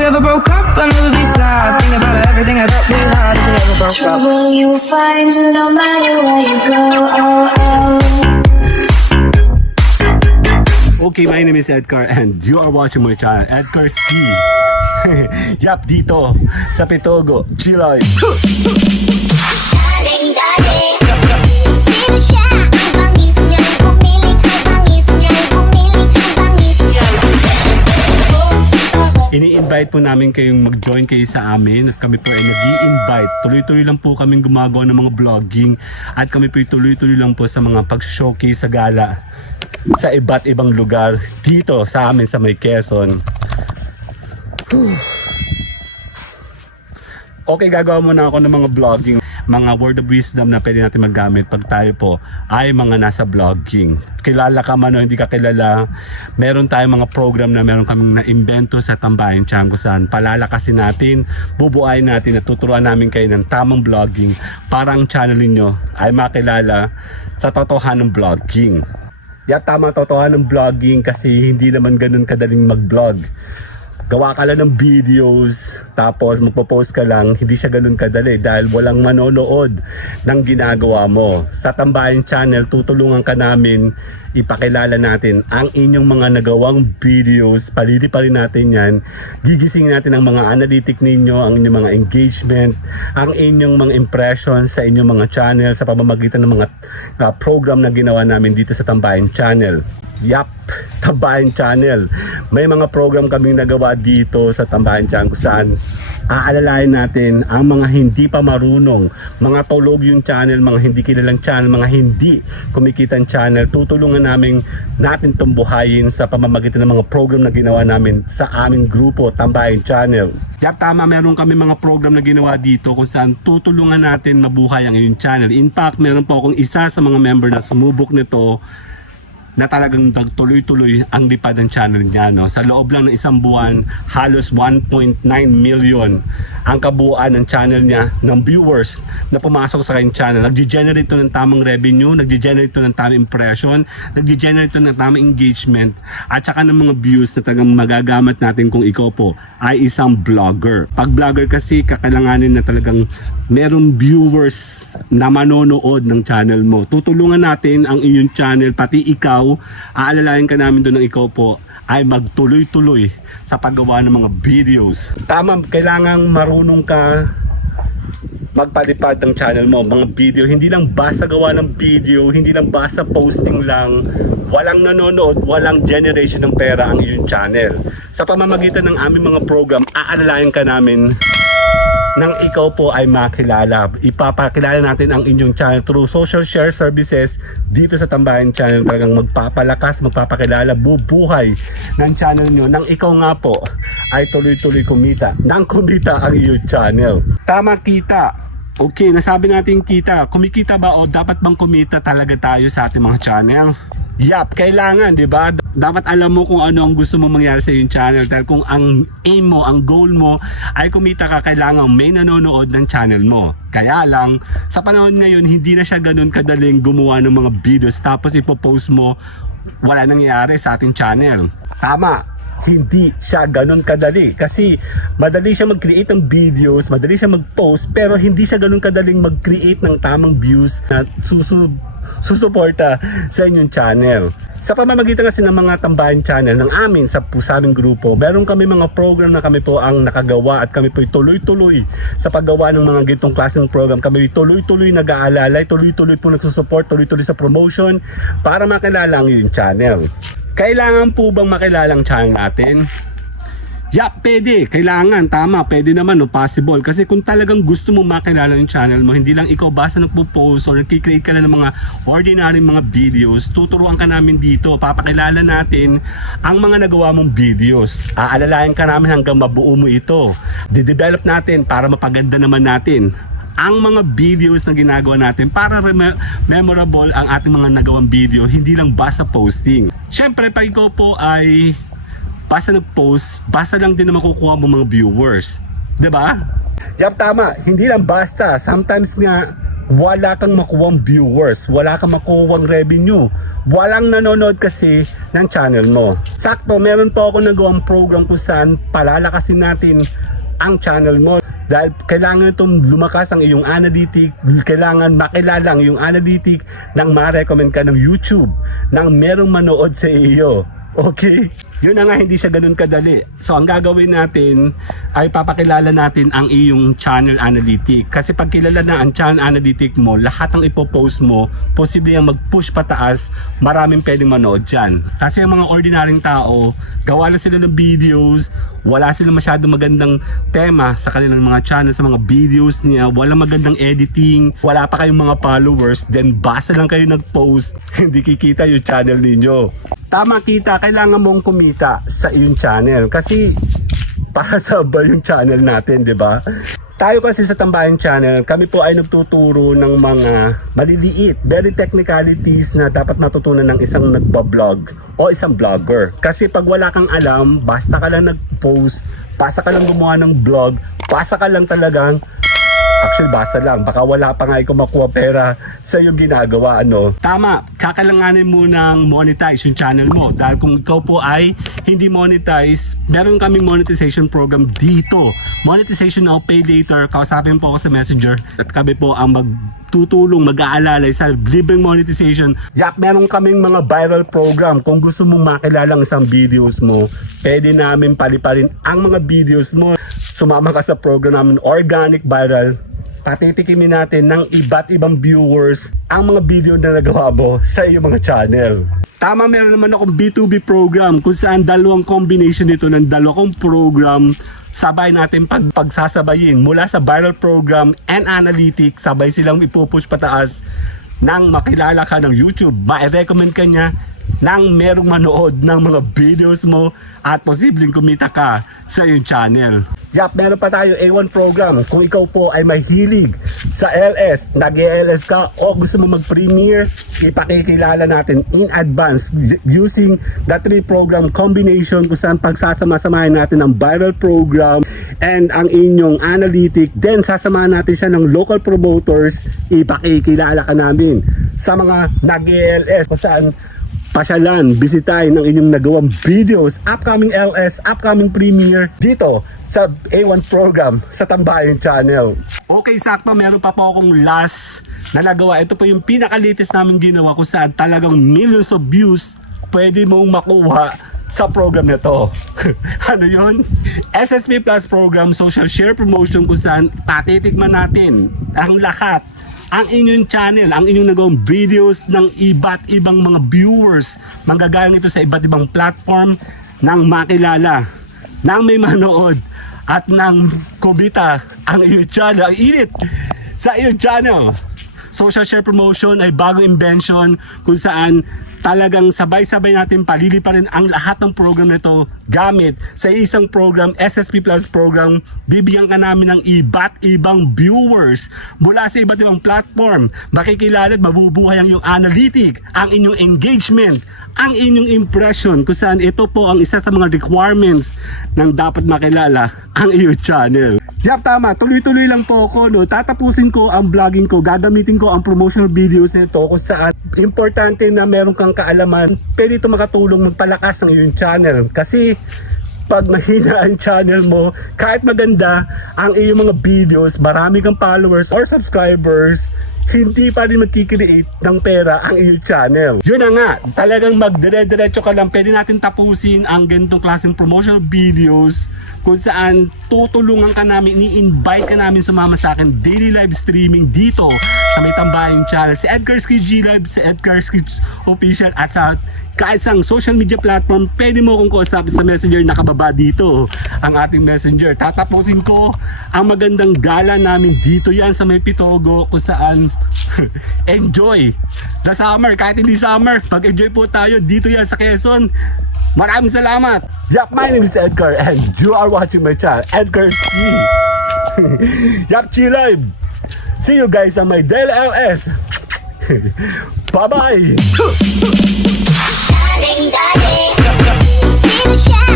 we ever broke up, I'll never be sad. Think about everything I did hard if we ever broke up. Trouble you find no matter where you go. Okay, my name is Edgar and you are watching my channel, Edgar Ski. Yap, dito sa Petogo, Chiloy. Daling daling, sino siya? Ang bangis niya, pumilit. Ang bangis niya, pumilit. Ang bangis niya. Ini-invite po namin kayong mag-join kayo sa amin at kami po ay nag-i-invite. Tuloy-tuloy lang po kaming gumagawa ng mga vlogging at kami po ay tuloy-tuloy lang po sa mga pag-showcase sa gala sa iba't ibang lugar dito sa amin sa may Quezon. Okay, gagawa muna ako ng mga vlogging, mga word of wisdom na pwede natin magamit pag tayo po ay mga nasa vlogging. Kilala ka man o hindi ka kilala, meron tayong mga program na meron kaming na-invento sa Tambayan Tiyan kung saan palalakasin natin, bubuhayin natin at tuturuan namin kayo ng tamang vlogging para ang channel ninyo ay makilala sa totohanang vlogging. Tama, totohanang vlogging kasi hindi naman ganun kadaling mag-vlog. Gawa ka lang ng videos, tapos magpo-post ka lang, hindi siya ganun kadali dahil walang manonood ng ginagawa mo. Sa Tambayan Channel, tutulungan ka namin, ipakilala natin ang inyong mga nagawang videos, paliliparin natin yan, gigising natin ang mga analytic ninyo, ang inyong mga engagement, ang inyong mga impressions sa inyong mga channel sa pamamagitan ng mga program na ginawa namin dito sa Tambayan Channel. Yap, Tambayan Channel. May mga program kaming nagawa dito sa Tambayan Channel kung saan aalalayan natin ang mga hindi pa marunong, mga tulog yung channel, mga hindi kilalang channel, mga hindi kumikitang channel. Tutulungan natin tumbuhayin sa pamamagitan ng mga program na ginawa namin sa aming grupo, Tambayan Channel. Yap, tama, meron kami mga program na ginawa dito kung saan tutulungan natin mabuhay ang iyong channel. In fact, meron po akong isa sa mga member na sumubok nito na talagang tuloy-tuloy ang lipad ng channel niya, no? Sa loob lang ng isang buwan, halos 1.9 million ang kabuuan ng channel niya ng viewers na pumasok sa kanyang channel. Nag-generate ito ng tamang revenue, nag-generate ito ng tamang impression, nag-generate ito ng tamang engagement at saka ng mga views na talagang magagamit natin kung ikaw po ay isang vlogger. Pag vlogger kasi, kakailanganin na talagang merong viewers na manonood ng channel mo. Tutulungan natin ang iyong channel, pati ikaw, aalalayan ka namin doon ng ikaw po ay magtuloy-tuloy sa paggawa ng mga videos. Tama, kailangang marunong ka magpalipad ng channel mo, mga video. Hindi lang basta gawa ng video, hindi lang basta posting lang, walang nanonood, walang generation ng pera ang iyong channel. Sa pamamagitan ng aming mga program, aalalayan ka namin nang ikaw po ay makilala. Ipapakilala natin ang inyong channel through social share services dito sa Tambayan Channel. Talagang magpapalakas, magpapakilala, bubuhay ng channel nyo nang ikaw nga po ay tuloy-tuloy kumita. Nang kumita ang iyong channel. Tama, kita. Okay, nasabi natin kita. Kumikita ba o dapat bang kumita talaga tayo sa ating mga channel? Yap, kailangan, di ba? Dapat alam mo kung ano ang gusto mo mangyari sa iyong channel. Dahil kung ang aim mo, ang goal mo ay kumita ka, kailangan may nanonood ng channel mo. Kaya lang, sa panahon ngayon, hindi na siya ganun kadaling gumawa ng mga videos tapos ipopost mo, wala nangyayari sa ating channel. Tama, hindi siya ganun kadali kasi madali siya mag-create ng videos, madali siya mag-post, pero hindi siya ganun kadaling mag-create ng tamang views na susuporta sa inyong channel. Sa pamamagitan kasi ng mga Tambayan Channel ng amin sa aming grupo, meron kami mga program na kami po ang nakagawa at kami po tuloy-tuloy sa paggawa ng mga gitong klaseng program. Kami tuloy-tuloy nag-aalalay, tuloy-tuloy po nagsusupport, tuloy-tuloy sa promotion para makilala ang inyong channel. Kailangan po bang makilala ang channel natin? Yeah, pwede. Kailangan. Tama. Pwede naman. No? Possible. Kasi kung talagang gusto mo makilala yung channel mo, hindi lang ikaw basta nagpo-post or nagkikreate ka lang ng mga ordinary mga videos, tuturuan ka namin dito. Papakilala natin ang mga nagawa mong videos. Aalalayan ka namin hanggang mabuo mo ito. Didevelop natin para mapaganda naman natin ang mga videos na ginagawa natin para memorable ang ating mga nagawang video, hindi lang basta posting. Siyempre, pag ikaw po ay basta nag-post, basta lang din na makukuha mo mga viewers. 'Di ba? Yap, tama. Hindi lang basta. Sometimes nga wala kang makuwang viewers, wala kang makuwang revenue, walang nanonood kasi ng channel mo. Sakto, meron po ako nagawang program kung saan palalakasin natin ang channel mo. Dahil kailangan itong lumakas ang iyong analytic, kailangan makilala ang iyong analytic nang ma-recommend ka ng YouTube, nang merong manood sa iyo. Okay? Yun na nga, hindi siya ganun kadali. So ang gagawin natin ay papakilala natin ang iyong channel analytic. Kasi pag kilala na ang channel analytic mo, lahat ng ipopost mo, posible yung mag-push pataas, maraming pwedeng manood dyan. Kasi ang mga ordinaryong tao, gawa lang sila ng videos, wala silang masyadong magandang tema sa kanilang mga channel, sa mga videos niya, walang magandang editing, wala pa kayong mga followers, then basta lang kayo nag-post, hindi kikita yung channel ninyo. Tama kita, kailangan mong kumita sa iyong channel kasi para sabay yung channel natin, di ba? Tayo kasi sa Tambayan Channel, kami po ay nagtuturo ng mga maliliit, very technicalities na dapat matutunan ng isang nagbablog o isang vlogger. Kasi pag wala kang alam, basta ka lang nag-post, basta ka lang gumawa ng vlog, basta ka lang talagang actually, basta lang. Baka wala pa nga ikaw makuha pera sa iyong ginagawa, ano? Tama, kakalanganin mo ng monetize yung channel mo. Dahil kung ikaw po ay hindi monetize, meron kaming monetization program dito. Monetization now, pay later. Kausapin po ako sa Messenger. At kami po ang magtutulong, mag-aalalay sa libreng monetization. Yak, meron kaming mga viral program. Kung gusto mong makilala ang isang videos mo, pwede namin paliparin ang mga videos mo. Sumama ka sa program namin, Organic Viral. Patitikimin natin ng iba't ibang viewers ang mga video na nagawa mo sa iyong mga channel. Tama, meron naman akong B2B program kung saan dalawang combination nito ng dalawang program sabay natin pagsasabayin mula sa viral program and analytics, sabay silang ipupush pataas nang makilala ka ng YouTube, ma-recommend ka niya nang merong manood ng mga videos mo at posibleng kumita ka sa iyong channel. Yap, meron pa tayo A1 program. Kung ikaw po ay mahilig sa LS, nag-LS ka o gusto mo mag-premiere, ipakikilala natin in advance using the 3 program combination kung saan pagsasama-samahin natin ang viral program and ang inyong analytic. Then sasamahan natin siya ng local promoters, ipakikilala ka namin sa mga nag-LS kung saan pasyalan, bisitahin ang inyong nagawang videos, upcoming LS, upcoming premiere dito sa A1 program sa Tambayan Channel. Okay, sakto, meron pa po akong last na nagawa. Ito po yung pinaka-latest namin ginawa kung saan talagang millions of views pwede mong makuha sa program na to. Ano yun? SSP Plus program, social share promotion kung saan patitikman natin ang lahat ang inyong channel, ang inyong nagawang videos ng iba't ibang mga viewers. Manggagaling ito sa iba't ibang platform nang makilala, nang may manood, at nang kumita ang iyong channel, ang init sa iyong channel. Social share promotion ay bagong invention kung saan talagang sabay-sabay natin paliliparin ang lahat ng program nito gamit sa isang program, SSP Plus program. Bibigyan ka namin ng iba't ibang viewers mula sa iba't ibang platform. Makikilala at mabubuhay ang iyong analytic, ang inyong engagement, ang inyong impression kung saan ito po ang isa sa mga requirements ng dapat makilala ang iyong channel. Yap, tama. Tuloy-tuloy lang po ako, no? Tatapusin ko ang vlogging ko. Gagamitin ko ang promotional videos nito kung saan importante na meron kang kaalaman. Pwede ito makatulong magpalakas ng iyong channel. Kasi pag mahina ang channel mo, kahit maganda ang iyong mga videos, marami kang followers or subscribers, hindi pa rin magkikreate ng pera ang iyong channel. Yun na nga, talagang magdire-diretso ka lang. Pwede natin tapusin ang ganitong klaseng promotional videos kung saan tutulungan ka namin, ni-invite ka namin sumama sa akin daily live streaming dito sa May Tambayan Channel, si Edgarski G Live, si Edgarski Official, at sa kahit sa social media platform. Pwede mo kong kausapin sa Messenger, nakababa dito ang ating Messenger. Tatapusin ko ang magandang gala namin dito yan sa May Pitogo kung saan enjoy the summer. Kahit hindi summer, pag-enjoy po tayo dito yan sa Quezon. Maraming salamat. Yap, my name is Edgar and you are watching my channel, Edgarski. Yap, G Live. See you guys on my daily LS. Bye-bye. Darling, darling, see the shine.